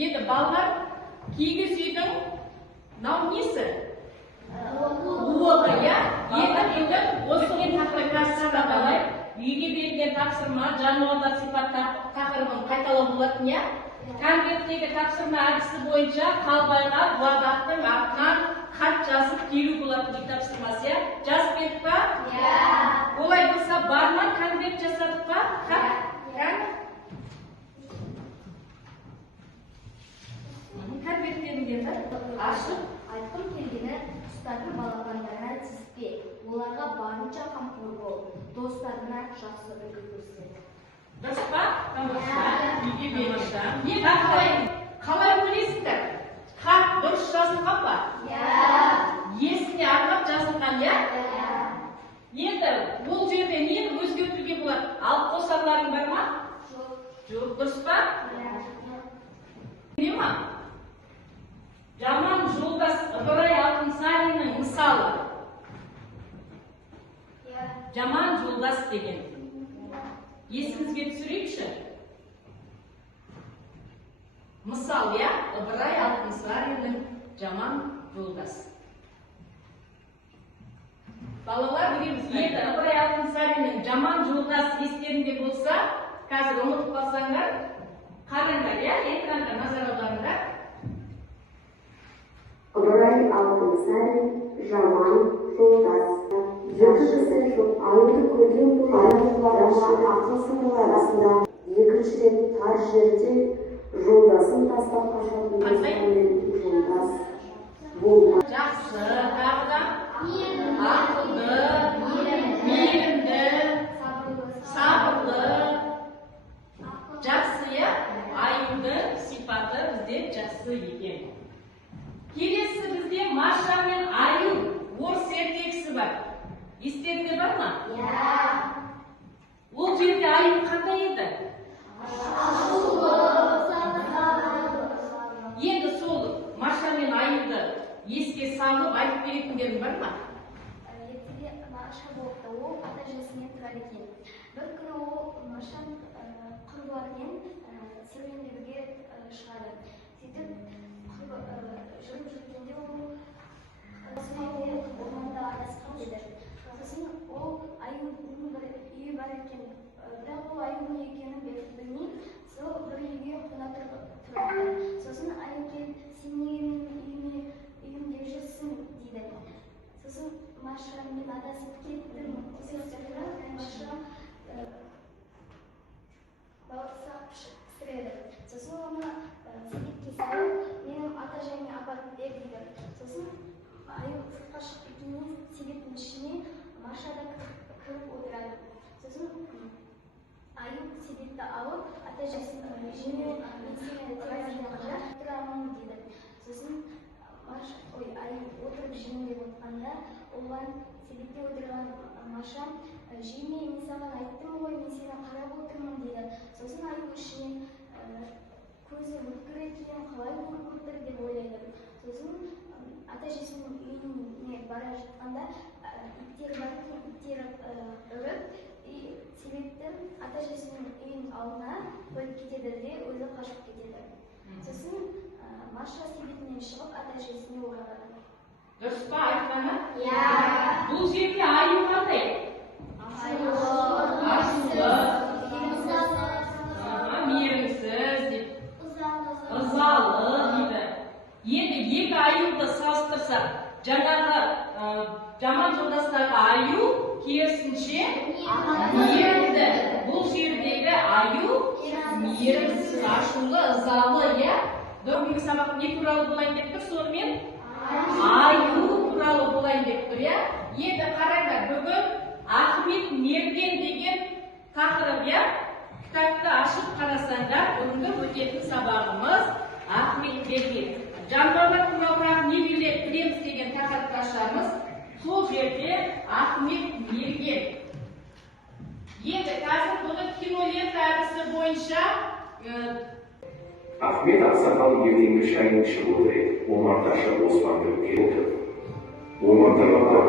Енді балалар кигіз үйдің мынау несі? Уығы, иә? Енді осымен тақырыпқа қалай үйге берілген тапсырма жануарлар сипат тақырыбын қайталау болатын, иә? Конверттегі тапсырма әдісі бойынша қалбайға дуадақтың артынан хат жазып келу болатын үй тапсырмасы, иә? Жазып бердік па? Иә. Олай болса барма конверт жасадық па? Ашып айтқым келгені ұстардың балапандарына тиіспе, оларға барынша қамқор бол, достарына жақсы үлгі көрсет. Дұрыс па? Үйге беруші. Қалай ойлайсыңдар? Хат дұрыс жазылған ба? Есіне арнап жазылған, иә? Енді бұл жерде нені өзгертуге болады? Алып қосарларың бар ма? Жоқ. Дұрыс па? Не ма? Жаман жолдас Ыбырай Алтынсариннің мысалы. Жаман жолдас деген. Есіңізге түсірейікші. Мысал, иә? Ыбырай Алтынсариннің жаман жолдас. Балалар білеміз, еді Ыбырай Алтынсариннің жаман жолдас естерінде болса, қазір ұмытып қалсаңдар, қараңдар, иә? Экранға назар аударыңдар. Ыбырай Алтынсарин жаман жолдас. Екіншісі аюды көрген бойы жаман ақылсының арасында екінші рет тар жерде жолдасын тастап қашатын жолдас болмайды. Жақсы, тағы ақылды, мейірімді, сабырлы. Жақсы, иә? Аюдың сипаты бізде жақсы екен. Келесі бізде Маша мен Аю орыс ертегісі бар. Естеріңде бар ма? Ол жерде Аю қандай еді? Енді сол Маша мен Аюды еске салып айтып беретіндерің бар ма? Ертеде Маша болыпты, ол ата-әжесімен тұрар екен. Бір күні ол Машан құрбыларымен серуендеуге шығады. Сөйтіп жүріп жүргенде ол орманда адасқан еді. Сосын ол Аюдың бір үйі бар екен. Бірақ ол Аюдың екенін білмей, сол бір үйге қона тұрды. Сосын Аю келіп, сен неге менің үйімде жүрсің дейді. Сосын Маша, мен адасып кеттім. Маша бауырсақ пісіреді. Сосын оны себетке салып, менің ата-әжеме апарып бер дейді. Сосын Аю сыртқа шығып кеткеннен себеттің ішіне Маша да кіріп отырады. Сосын Аю себетті алып, ата-әжесінің үйіне тұрамын дейді. Сосын Аю отырып жеймін деп отқанда, оған себетте отырған Маша, жейме, мен саған айттым ғой, мен сені қарап отырмын дейді. Сосын Аю ішіне көзі өткір екен, қалай көріп отыр деп ойлайды. Сосын ата-әжесінің үйіне бара жатқанда иттер бар екен, иттер үріп, себетті ата-әжесінің үйінің алдына қойып кетеді де өзі қашып кетеді. Сосын Маша себетінен шығып ата-әжесіне оралады. Дұрыс па айтқаны? Бұл жерде Аю қандай? Ашулы, мейірімсіз деп, ызалы дейді. Енді екі Аюды салыстырсақ, жаңағы жаман жолдастағы Аю керісінше мейірімді. Бұл жердегі Аю мейірімсіз, ашулы, ызалы, иә? Бүгінгі сабақ не туралы болайын деп тұр, сонымен Аю туралы болайын деп тұр, иә? Енді қараңдар, бүгін Ахмет Мерген деген тақырып, иә? Кітапты ашып қарасаңдар, бүгінгі өтетін сабағымыз Ахмет Мерген. Жануарлар туралы не білеміз деген тақырыпты ашамыз. Сол жерде Ахмет Мерген. Енді қазір бұны кинолента әдісі бойынша Ахмет ақсақал ертеңгі шайын ішіп отыр еді. Омарташы Оспан келіп отыр.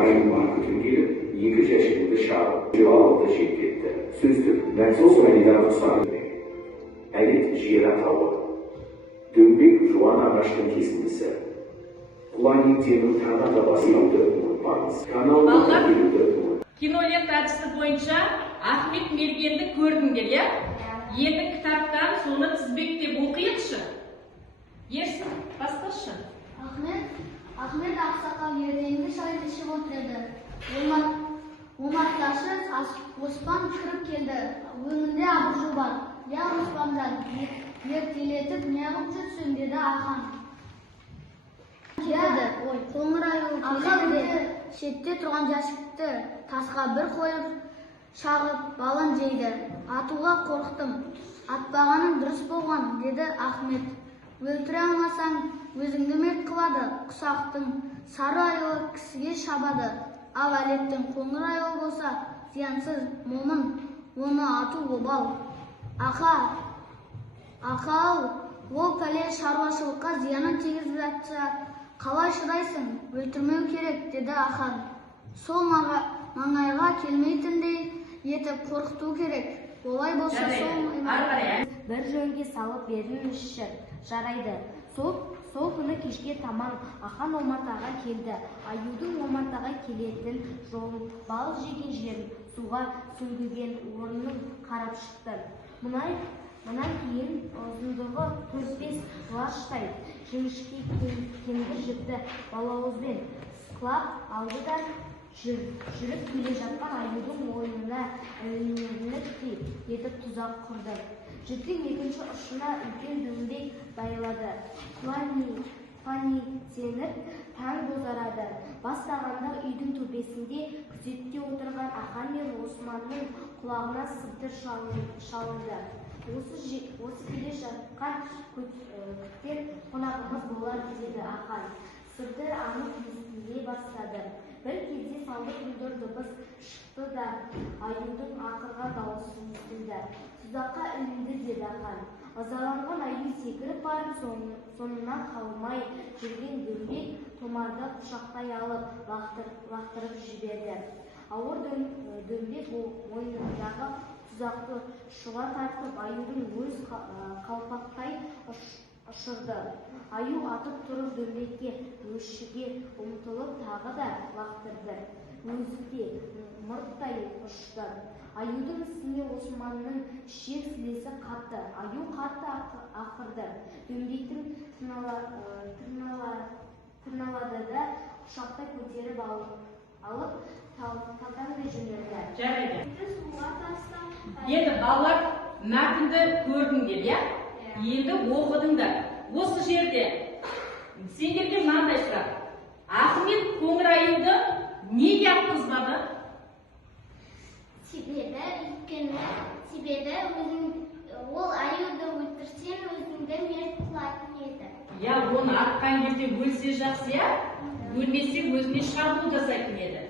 ағайын маркетинг келіп, 2 жәшігімді шағып, жауабы жеп кетті. Сөздік, Мәнсос Мәлида Құсаны Әлет жер атауы. Дөңбек жуан ағаштың кесіндісі. Құланиктенің таңа табасын ауды ұмытпаңыз. Каналды келуді ұмытпаңыз. Кинолента әдісі бойынша Ахмет Мергенді көрдіңдер, иә? Енді кітаптан соны тізбектеп оқиықшы. Ерсін, басташы. Ахмет ақсақал ертеңгі шайды ішіп отыр еді. Омарташы Оспан кіріп келді. Өңінде абыржу бар. Я Оспанжан, ертелетіп неғып жүрсің, деді Ахан. Қоңыр аюы келеді. Шетте тұрған жәшікті тасқа бір қойып, шағып, балын жейді. Атуға қорықтым. Атпағаның дұрыс болған, деді Ахмет. Өлтіре алмасаң, өзіңді мерт қылады. Құсақтың сары аюы кісіге шабады. Ал әлеттің қоңыр аюы болса, зиянсыз, момын, оны ату обал. Ақау, ол пәле шаруашылыққа зиянын тигізіп жатса, қалай шыдайсың? Өлтірмеу керек, деді Ахан. Сол маңайға келмейтіндей етіп қорқыту керек. Олай болса сол бір жөнге салып беріңізші, жарайды. Сол күні кешке таман Ахан омартаға келді. Аюдың омартаға келетін жолын, балық жеген жерін, суға сүңгіген орнын қарап шықты. Мұнан кейін ұзындығы 4-5 лаштай жіңішке кемді жіпті балауызбен сықлап алды да жүріп келе жатқан аюдың мойнына ілінерліктей етіп тұзақ құрды. Жіптің екінші ұшына үлкен дөңбек байлады. Құланиттеніп таң бозарады. Бастағанда үйдің төбесінде күзетте отырған Ахан мен Османның құлағына сыбдыр шалынды. Осы келе жатқан күтер қонағымыз болар, деді Ахан. Сыбдыр анық естіле бастады. Бір кезде салдыр-күлдір дыбыс шықты да аюдың ақырған дауысы естілді. Тұзаққа ілінді, деді Ахан. Ызаланған аю секіріп барып, соңынан қалмай жүрген дөңбек томарды құшақтай алып лақтырып жіберді. Ауыр дөңбек мойнындағы тұзақты шұға тартып, аюдың өз қалпақтай ұшырды. Аю атып тұрып дөңбекке өшіге ұмтылып тағы да лақтырды. Өзі де мұрттай ұшты. Аюдың үстіне Османның ішек сілесі қатты. Аю қатты ақырды. Дөңбектің тырналады да құшақтай көтеріп алып татаңдай жөнелді. Жарайды. Енді балалар мәтінді көрдіңдер, иә? Енді оқыдыңдар. Осы жерде сендерге мынандай сұрақ. Ахмет қоңыр аюды неге атқызбады? Себебі ол аюды өлтірсең, өзіңді мерт қылатын еді. Я, оны атқан кезде өлсе жақсы, я? Өлмесе өзіне шабуыл жасайтын еді.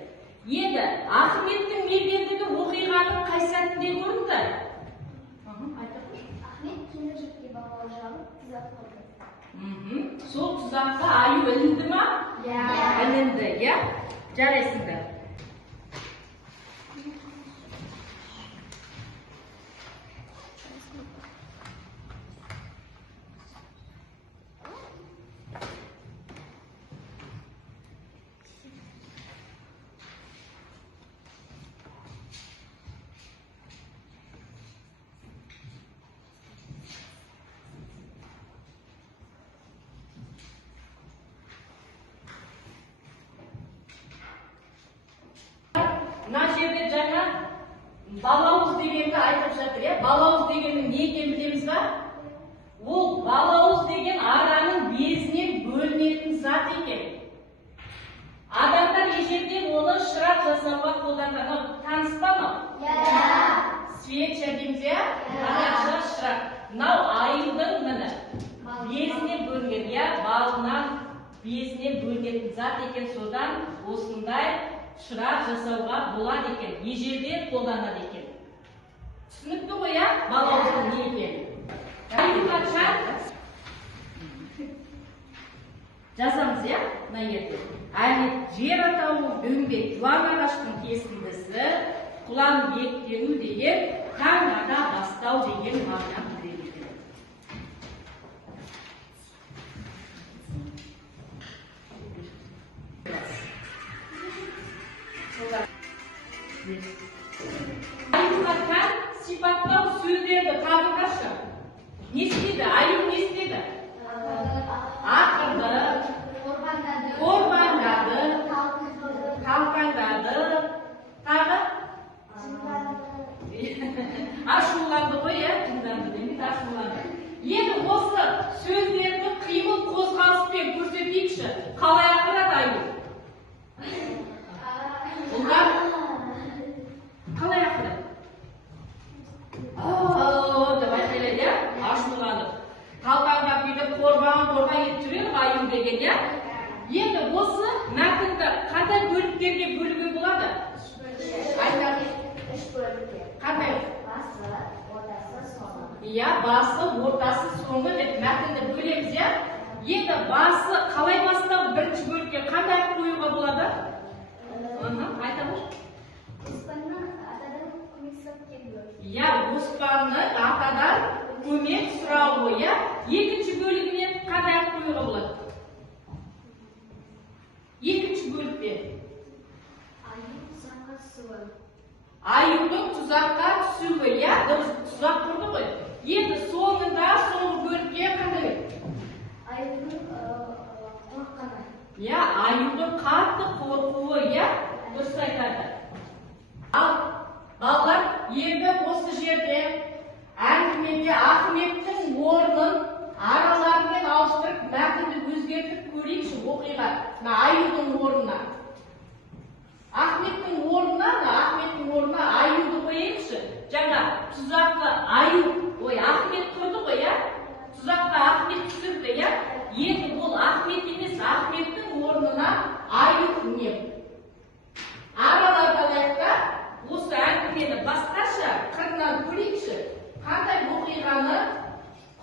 Енді Ахметтің мергендігі оқиғаның қай сәтінде көрінді? Ахмет кеңі жіпке балауы жағып, тұзақ құрды. Сол тұзаққа аю ілінді ма? Ілінді, я? Жарайсыңдар. Мына жерде жаңа балауыз дегенді айтып жатыр, иә? Балауыз дегеннің не екенін білеміз ба? Ол балауыз деген араның безінен бөлінетін зат екен. Адамдар ежелден оны шырақ жасауға қолданған. Таныс па мынау? Свеча дейміз, иә? Арақша шырақ. Мынау аюдың міне безінен бөлінген, иә? Балынан безінен бөлінетін зат екен. Содан осындай шырақ жасауға болады екен, ежелден қолданады екен. Түсінікті ғой, иә? Балауыздың не екені. Аю патша жазамыз, я, мына жерде. Әлет жер атауы дөңбек жуан ағаштың кесіндісі, құлан беттену деген таңада бастау деген мағына береді. Аюға тән сипаттау сөздерді табылғашы. Не істеді? Аю не істеді? Ақырды, қорбандады, талқандады, тағы? Ашуланды ғой, я? Жынданды демек, ашуланды. Енді осы сөздерді қимыл қозғалыспен көрсетейікші. Қалай ақырады аю? Ұлдар? Қалай ақырады? Деп айтылады, я? Ашуланды. Талқандап бүйтіп қорбан етіп жүреді аю деген, я? Енді осы мәтінді қандай бөліктерге бөлуге болады? Айтады. Қандай? Басы, ортасы, соңы. Иә, басы, ортасы, соңы деп мәтінді бөлеміз, я? Енді басы қалай бастау бірінші бөлікке қандай қоюға болады? Айтады. Оспанның атадан көмек сұрап келуі. Иә, оспанның атадан көмек сұрауы, я? Екінші бөлігіне қандай қоюға болады? Екінші бөлікте. Аюдың тұзаққа түсуі, я? Тұзақ құрды ғой. Енді соңында соңғы бөлікке қандай? Аюдың қорққаны. Я, аюдың қатты қорқуы, я? Дұрыс айтады. Ал, балалар, енді осы жерде әңгімеде Ахметтің орнын араларымен ауыстырып, мәтінді өзгертіп көрейікші оқиға. Аюдың орнына. Ахметтің орнына аюды қойайықшы. Жаңа тұзақты аю, Ахмет құрды ғой, я? Тұзаққа Ахмет түсірді, я? Енді ол Ахмет емес, Ахметтің орнына аю не? Араларда лайықта осы әңгімені басқаша қырынан көрейікші. Қандай оқиғаны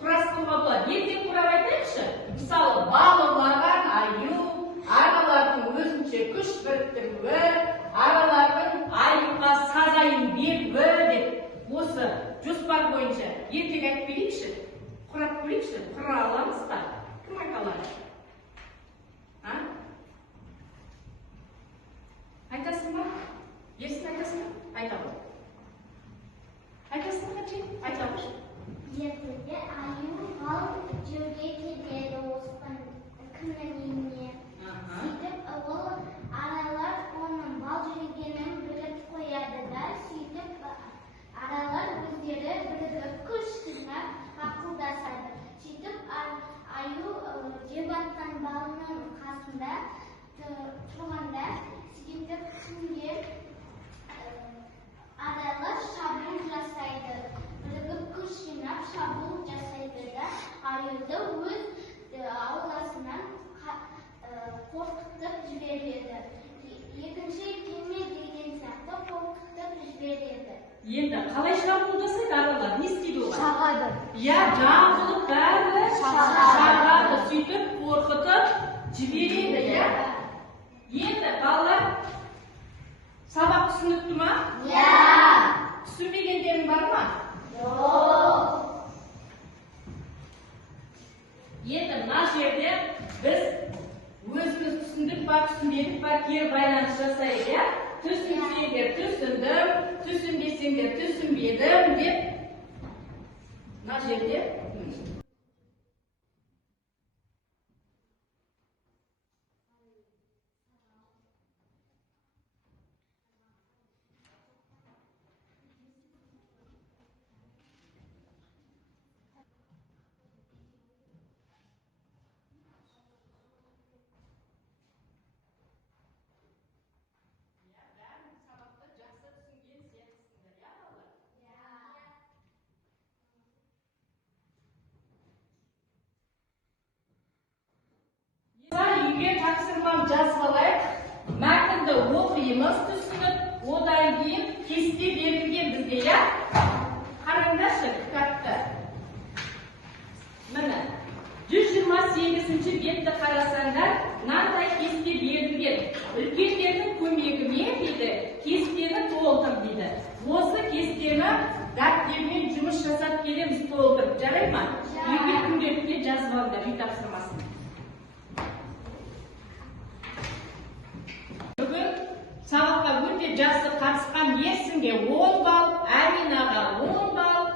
құрастыруға болады? Ертең құрап айтайықшы. Мысалы, балалардан аю, аралардың өзінше күш біріктіруі, аралардың аюға сазайын беруі деп осы жоспар бойынша ертең айтып берейікші. Құрап көрейікші. Құра аламыз ба? Кім айта алады? Айтасың ба? Ерсін айтасың ба? Айта ғой. Айтасың ба? Айта ғой. Ертеде аю бал жерге келеді оспан кімнің үйіне. Сөйтіп ол аралар оның бал жүргенін біліп қояды да, сөйтіп аралар өздері бірігіп күш жинап ақылдасады. Сөйтіп аю жеп атқан балының қасында тұрғанда, сөйтіп күнге аралар шабуыл жасайды. Бірігіп күш жинап шабуыл жасайды да, аюды өз ауласынан қорқытып жібереді. Екінші кеме деген сияқты қорқытып жібереді. Енді қалай шабуыл жасайды аралар? Не істейді оған? Шағады. Я, жабылып бәрі шағады, сөйтіп қорқытып жібереді, я? Енді балалар сабақ түсінікті ма? Я! Түсінбегендерің бар ма? Жоқ! Енді мына жерде біз өзіміз түсіндік па, түсінбедік па, кері байланыс жасайық, я? Түсінсеңдер түсіндім, түсінбесеңдер түсінбедім деп мына жерде үйге тапсырмам жазып алайық. Мәтінді оқимыз, түсініп, одан кейін кесте берілген бізге, я? Қараңдаршы кітапты. Міне, 128-ші бетті қарасаңдар, жасы қатысқан Ерсінге 10 балл, Аминаға 10 балл,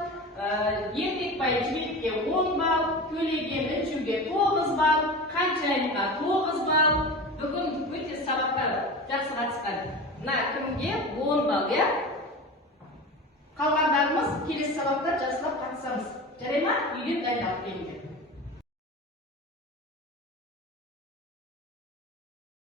Ермекбай Жібекке 10 балл, Төлеген Үчуге 9 балл, Қаншайымға 9 балл,